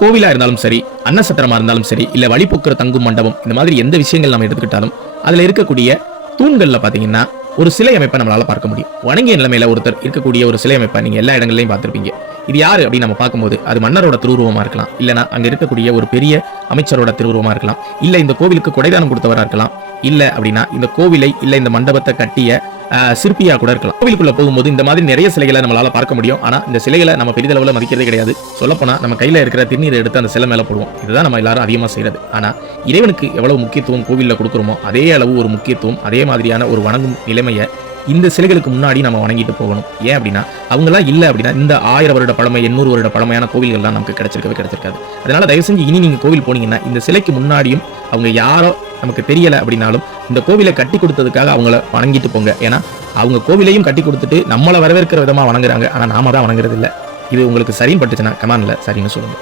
கோவிலா இருந்தாலும் சரி அன்னசத்திரமா இருந்தாலும் சரி இல்ல வழிபோக்குற தங்கும் மண்டபம் இந்த மாதிரி எந்த விஷயங்கள் நம்ம எடுத்துக்கிட்டாலும் அதுல இருக்கக்கூடிய தூண்கள்ல பாத்தீங்கன்னா ஒரு சிலை அமைப்பை நம்மளால பார்க்க முடியும். வணங்கிய நிலைமையில ஒருத்தர் இருக்கக்கூடிய ஒரு சிலை அமைப்பை நீங்க எல்லா இடங்கள்லையும் பார்த்துருப்பீங்க. இது யாரு அப்படின்னு நம்ம பார்க்கும்போது அது மன்னரோட திருவுருவமா இருக்கலாம். இல்லைனா அங்க இருக்கக்கூடிய ஒரு பெரிய அமைச்சரோட திருவுருவமா இருக்கலாம். இல்ல இந்த கோவிலுக்கு கொடைதானம் கொடுத்தவரா இருக்கலாம். இல்ல அப்படின்னா இந்த கோவிலை இல்ல இந்த மண்டபத்தை கட்டிய சிற்பியா கூட இருக்கலாம். கோவிலுக்குள்ள போகும்போது இந்த மாதிரி நிறைய சிலைகளை நம்மளால பார்க்க முடியும். ஆனா இந்த சிலைகளை நம்ம பெரிதளவுல மதிக்கிறதே கிடையாது. சொல்லப்போனா நம்ம கையில இருக்கிற திருநீரை எடுத்து அந்த சிலை மேல போடுவோம். இதுதான் நம்ம எல்லாரும் அதிகமா செய்யறது. ஆனா இறைவனுக்கு எவ்வளவு முக்கியத்துவம் கோவிலில் கொடுக்குறோமோ அதே அளவு ஒரு முக்கியத்துவம் அதே மாதிரியான ஒரு வணங்கும் நிலைமையை இந்த சிலைகளுக்கு முன்னாடி நம்ம வணங்கிட்டு போகணும். ஏன் அப்படின்னா அவங்களாம் இல்லை அப்படின்னா இந்த ஆயிரம் வருட பழமை எண்ணூறு வருட பழமையான கோவில்கள்லாம் நமக்கு கிடைச்சிருக்கவே கிடைச்சிருக்காது. அதனால தயவு செஞ்சு இனி நீங்கள் கோவில் போனீங்கன்னா இந்த சிலைக்கு முன்னாடியும் அவங்க யாரோ நமக்கு தெரியலை அப்படின்னாலும் இந்த கோவிலை கட்டி கொடுத்ததுக்காக அவங்கள வணங்கிட்டு போங்க. ஏன்னா அவங்க கோவிலையும் கட்டி கொடுத்துட்டு நம்மளை வரவேற்கிற விதமா வணங்குறாங்க. ஆனா நாம தான் வணங்குறது இல்ல இது உங்களுக்கு சரின்னு பட்டுச்சுன்னா கமான்ல சரின்னு சொல்லுங்க.